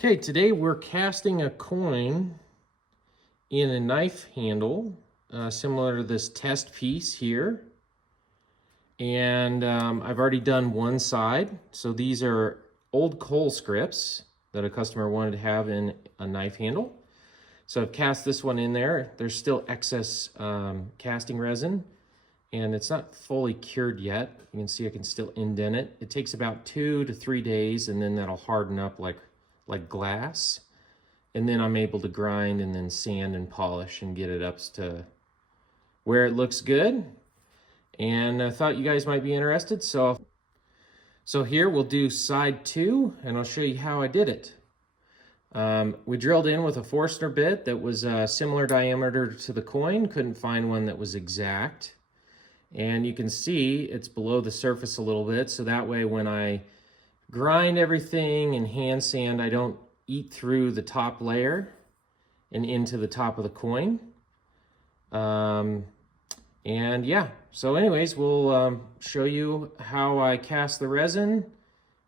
Okay, today we're casting a coin in a knife handle, similar to this test piece here. And I've already done one side. So these are old coal scripts that a customer wanted to have in a knife handle. So I've cast this one in there. There's still excess casting resin, and it's not fully cured yet. You can see I can still indent it. It takes about 2 to 3 days, and then that'll harden up like glass. And then I'm able to grind and then sand and polish and get it up to where it looks good. And I thought you guys might be interested. So here we'll do side 2, and I'll show you how I did it. We drilled in with a Forstner bit that was a similar diameter to the coin. Couldn't find one that was exact. And you can see it's below the surface a little bit. So that way when I grind everything and hand sand, I don't eat through the top layer and into the top of the coin. And yeah, so anyways, we'll show you how I cast the resin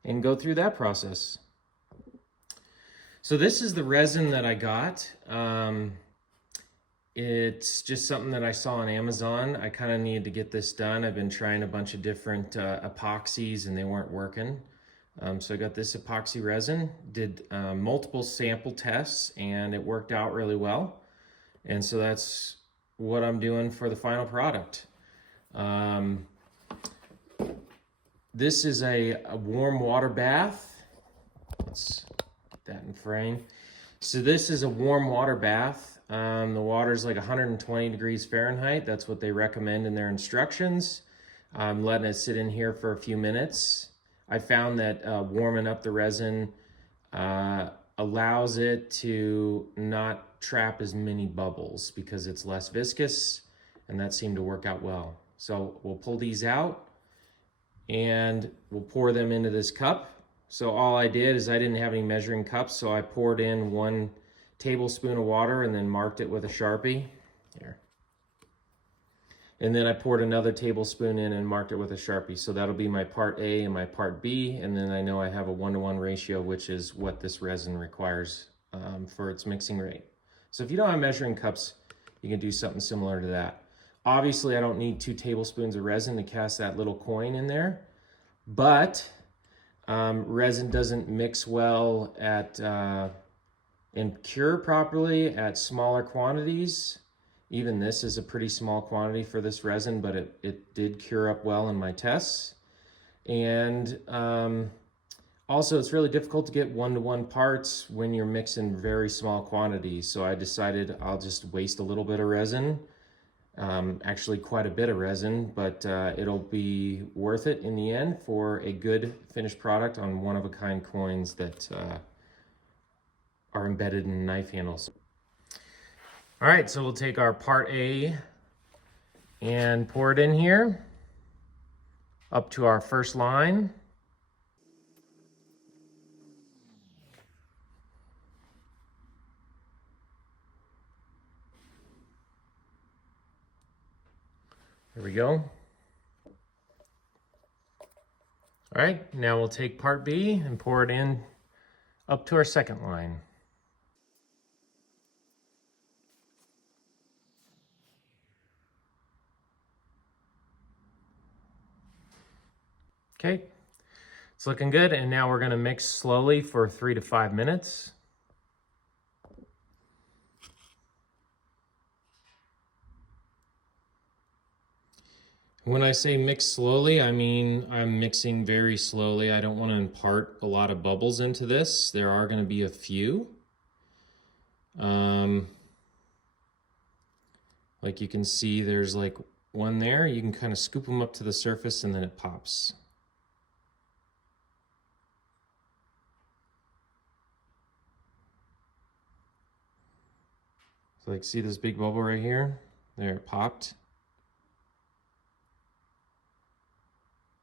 and go through that process. So this is the resin that I got. It's just something that I saw on Amazon. I kind of needed to get this done. I've been trying a bunch of different epoxies and they weren't working. So I got this epoxy resin, did multiple sample tests, and it worked out really well. And so that's what I'm doing for the final product. This is a warm water bath. Let's get that in frame. So this is a warm water bath. The water is like 120 degrees Fahrenheit. That's what they recommend in their instructions. I'm letting it sit in here for a few minutes. I found that warming up the resin allows it to not trap as many bubbles because it's less viscous, and that seemed to work out well. So we'll pull these out and we'll pour them into this cup. So all I did is I didn't have any measuring cups, so I poured in 1 tablespoon of water and then marked it with a Sharpie. Here. And then I poured another tablespoon in and marked it with a Sharpie. So that'll be my part A and my part B. And then I know I have a 1-to-1 ratio, which is what this resin requires for its mixing rate. So if you don't have measuring cups, you can do something similar to that. Obviously, I don't need 2 tablespoons of resin to cast that little coin in there. But resin doesn't mix well at and cure properly at smaller quantities. Even this is a pretty small quantity for this resin, but it did cure up well in my tests. And also, it's really difficult to get 1-to-1 parts when you're mixing very small quantities. So I decided I'll just waste a little bit of resin, actually quite a bit of resin, but it'll be worth it in the end for a good finished product on one-of-a-kind coins that are embedded in knife handles. All right, so we'll take our part A and pour it in here up to our first line. There we go. All right, now we'll take part B and pour it in up to our second line. Okay, it's looking good, and now we're going to mix slowly for 3 to 5 minutes. When I say mix slowly, I mean I'm mixing very slowly. I don't want to impart a lot of bubbles into this. There are going to be a few. Like you can see, there's like one there. You can kind of scoop them up to the surface and then it pops. So like, see this big bubble right here? There, it popped.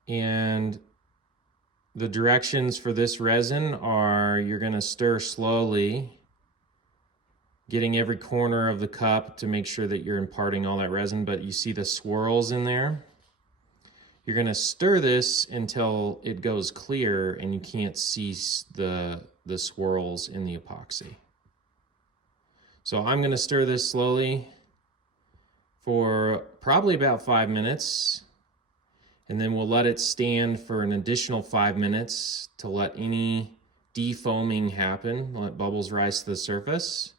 And the directions for this resin are you're going to stir slowly, getting every corner of the cup to make sure that you're imparting all that resin, but you see the swirls in there? You're going to stir this until it goes clear and you can't see the the swirls in the epoxy. So I'm going to stir this slowly for probably about 5 minutes, and then we'll let it stand for an additional 5 minutes to let any defoaming happen, let bubbles rise to the surface.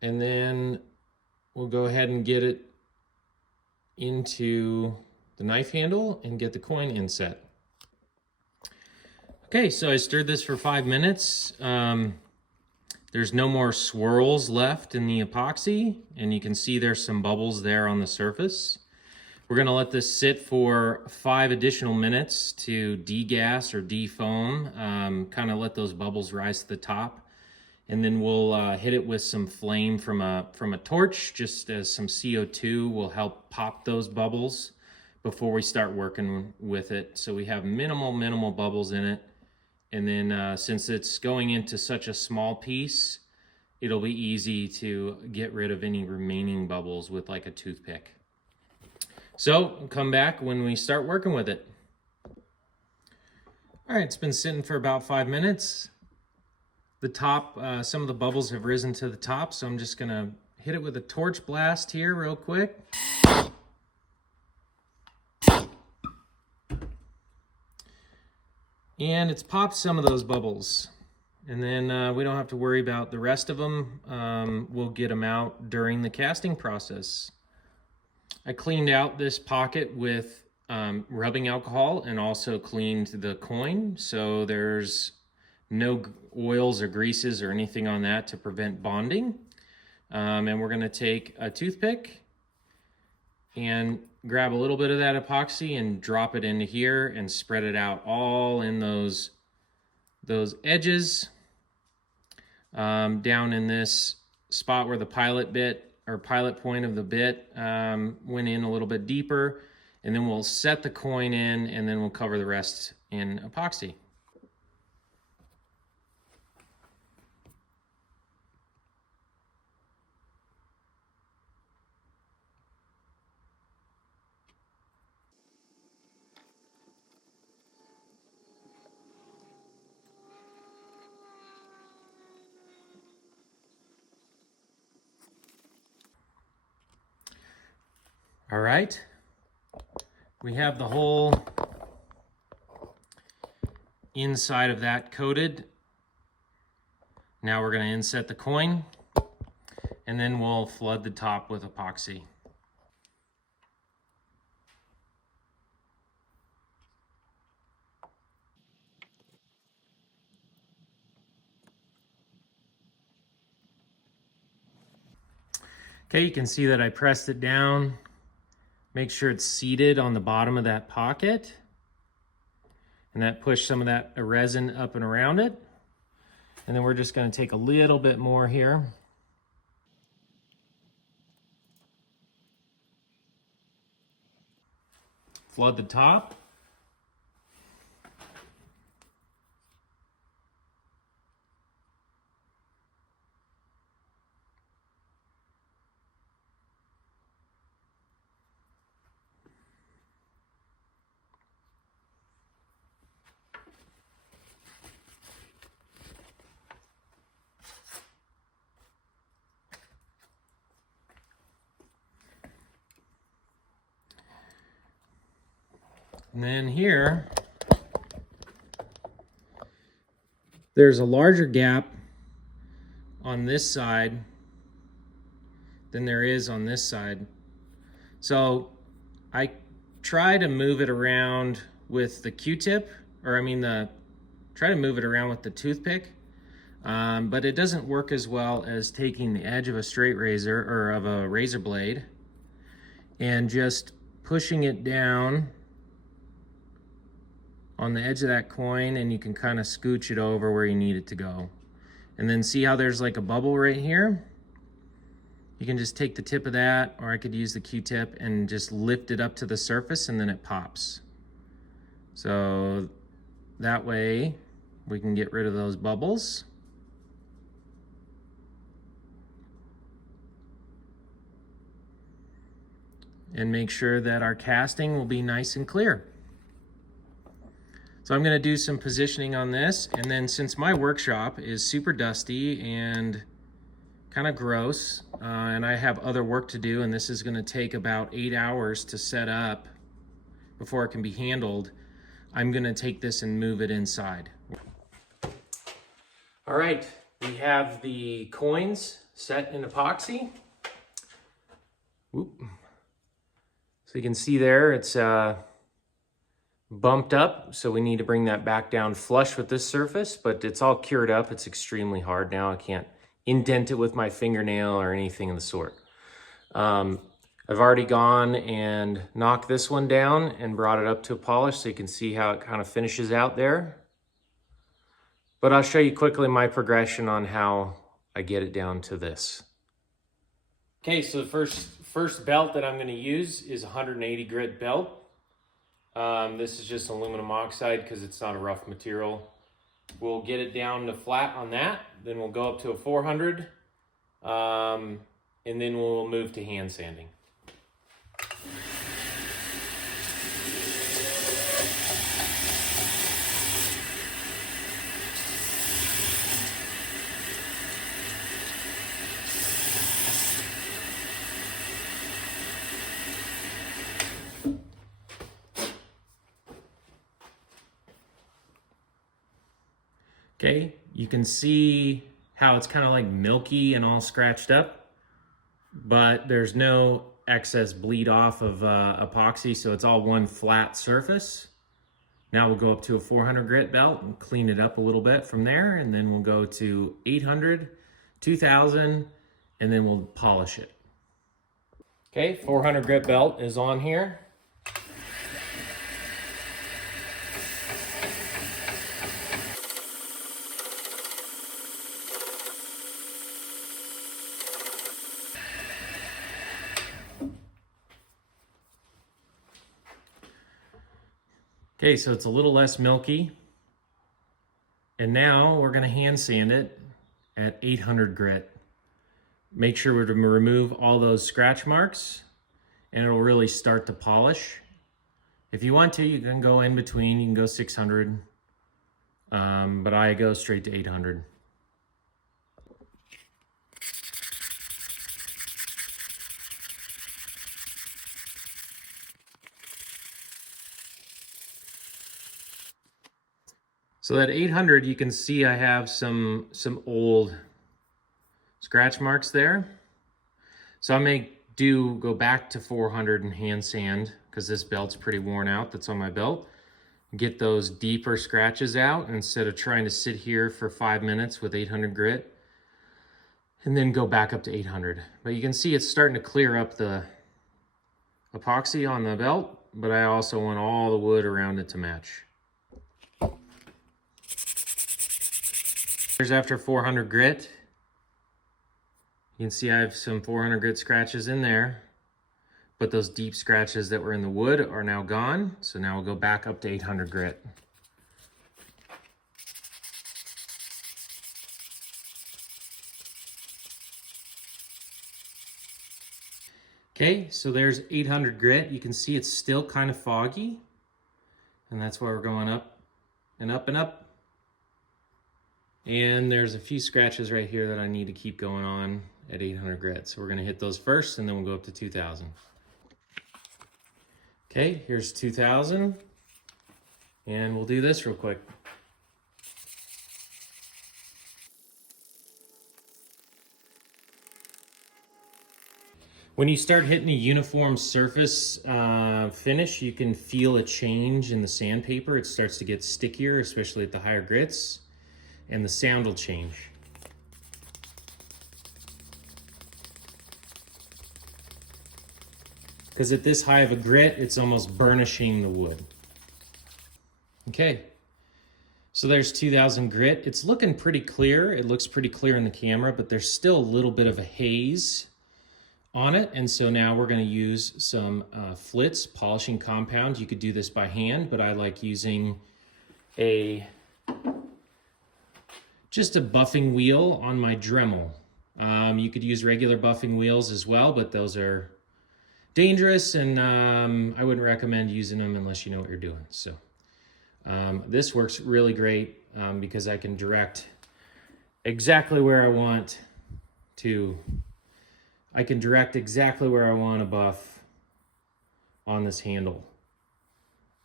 And then we'll go ahead and get it into the knife handle and get the coin inset. Okay, so I stirred this for 5 minutes. There's no more swirls left in the epoxy, and you can see there's some bubbles there on the surface. We're gonna let this sit for 5 additional minutes to degas or defoam, kind of let those bubbles rise to the top. And then we'll hit it with some flame from a torch, just as some CO2 will help pop those bubbles before we start working with it. So we have minimal bubbles in it. And then since it's going into such a small piece, it'll be easy to get rid of any remaining bubbles with like a toothpick. So come back when we start working with it. All right, it's been sitting for about 5 minutes. The top, some of the bubbles have risen to the top, so I'm just gonna hit it with a torch blast here real quick. And it's popped some of those bubbles. And then we don't have to worry about the rest of them. We'll get them out during the casting process. I cleaned out this pocket with rubbing alcohol and also cleaned the coin, so there's no oils or greases or anything on that to prevent bonding. And we're gonna take a toothpick and grab a little bit of that epoxy and drop it into here and spread it out all in those edges, down in this spot where the pilot bit or pilot point of the bit went in a little bit deeper. And then we'll set the coin in, and then we'll cover the rest in epoxy. All right, we have the whole inside of that coated. Now we're going to inset the coin, and then we'll flood the top with epoxy. Okay, you can see that I pressed it down. Make sure it's seated on the bottom of that pocket, and that pushed some of that resin up and around it. And then we're just going to take a little bit more here. Flood the top. And then here, there's a larger gap on this side than there is on this side. So I try to move it around with the Q-tip, or try to move it around with the toothpick, but it doesn't work as well as taking the edge of a straight razor or of a razor blade and just pushing it down on the edge of that coin, and you can kind of scooch it over where you need it to go. And then see how there's like a bubble right here? You can just take the tip of that, or I could use the Q-tip and just lift it up to the surface, and then it pops. So that way we can get rid of those bubbles. And make sure that our casting will be nice and clear. So I'm gonna do some positioning on this, and then since my workshop is super dusty and kind of gross, and I have other work to do, and this is gonna take about 8 hours to set up before it can be handled, I'm gonna take this and move it inside. All right, we have the coins set in epoxy. Whoop. So you can see there, it's bumped up, so we need to bring that back down flush with this surface, but it's all cured up. It's extremely hard now. I can't indent it with my fingernail or anything of the sort. I've already gone and knocked this one down and brought it up to a polish so you can see how it kind of finishes out there. But I'll show you quickly my progression on how I get it down to this. Okay, so the first belt that I'm going to use is a 180 grit belt. This is just aluminum oxide because it's not a rough material. We'll get it down to flat on that, then we'll go up to a 400, and then we'll move to hand sanding. Okay, you can see how it's kind of like milky and all scratched up, but there's no excess bleed off of epoxy, so it's all one flat surface. Now we'll go up to a 400 grit belt and clean it up a little bit from there, and then we'll go to 800, 2000, and then we'll polish it. Okay, 400 grit belt is on here. Okay, so it's a little less milky. And now we're gonna hand sand it at 800 grit. Make sure we're to remove all those scratch marks and it'll really start to polish. If you want to, you can go in between, you can go 600, but I go straight to 800. So that 800, you can see I have some old scratch marks there. So I may go back to 400 and hand sand because this belt's pretty worn out that's on my belt. Get those deeper scratches out instead of trying to sit here for 5 minutes with 800 grit and then go back up to 800. But you can see it's starting to clear up the epoxy on the belt, but I also want all the wood around it to match. Here's after 400 grit. You can see I have some 400 grit scratches in there, but those deep scratches that were in the wood are now gone. So now we'll go back up to 800 grit. Okay, so there's 800 grit. You can see it's still kind of foggy, and that's why we're going up and up and up. And there's a few scratches right here that I need to keep going on at 800 grit. So we're gonna hit those first and then we'll go up to 2000. Okay, here's 2000. And we'll do this real quick. When you start hitting a uniform surface finish, you can feel a change in the sandpaper. It starts to get stickier, especially at the higher grits. And the sound will change. Because at this high of a grit, it's almost burnishing the wood. Okay, so there's 2000 grit. It's looking pretty clear. It looks pretty clear in the camera, but there's still a little bit of a haze on it. And so now we're gonna use some Flitz polishing compound. You could do this by hand, but I like using just a buffing wheel on my Dremel. You could use regular buffing wheels as well, but those are dangerous and I wouldn't recommend using them unless you know what you're doing. So This works really great because I can direct exactly where I want to. I can direct exactly where I want to buff on this handle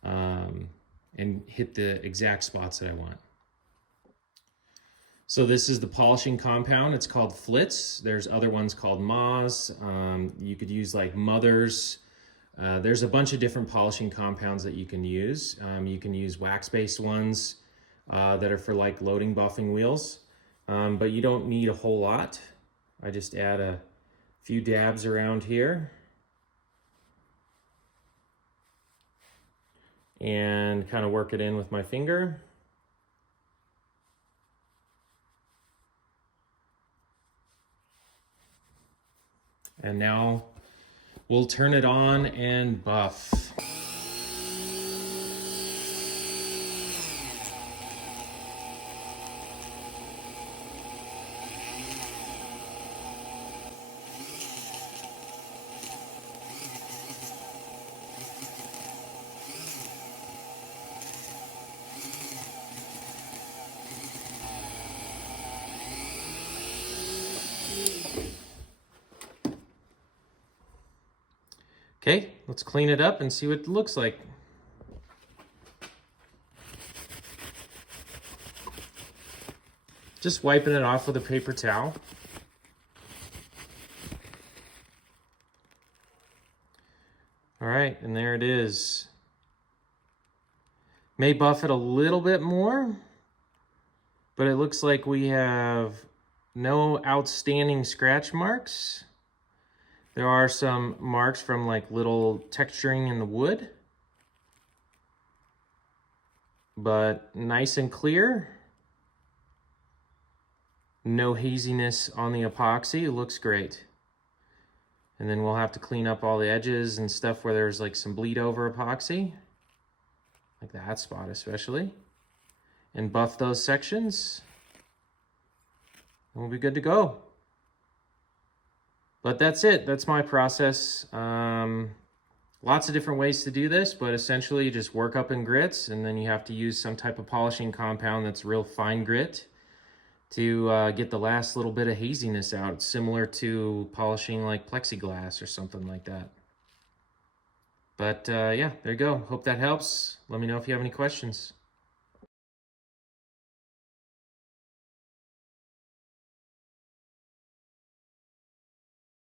and hit the exact spots that I want. So this is the polishing compound. It's called Flitz. There's other ones called Moz. You could use like Mothers. There's a bunch of different polishing compounds that you can use. You can use wax-based ones that are for like loading buffing wheels, but you don't need a whole lot. I just add a few dabs around here and kind of work it in with my finger. And now we'll turn it on and buff. Okay, let's clean it up and see what it looks like. Just wiping it off with a paper towel. All right, and there it is. May buff it a little bit more, but it looks like we have no outstanding scratch marks. There are some marks from like little texturing in the wood, but nice and clear. No haziness on the epoxy. It looks great. And then we'll have to clean up all the edges and stuff where there's like some bleed over epoxy, like that spot especially, and buff those sections, and we'll be good to go. But that's it. That's my process. Lots of different ways to do this, but essentially you just work up in grits, and then you have to use some type of polishing compound that's real fine grit to get the last little bit of haziness out, similar to polishing like plexiglass or something like that. But yeah, there you go. Hope that helps. Let me know if you have any questions.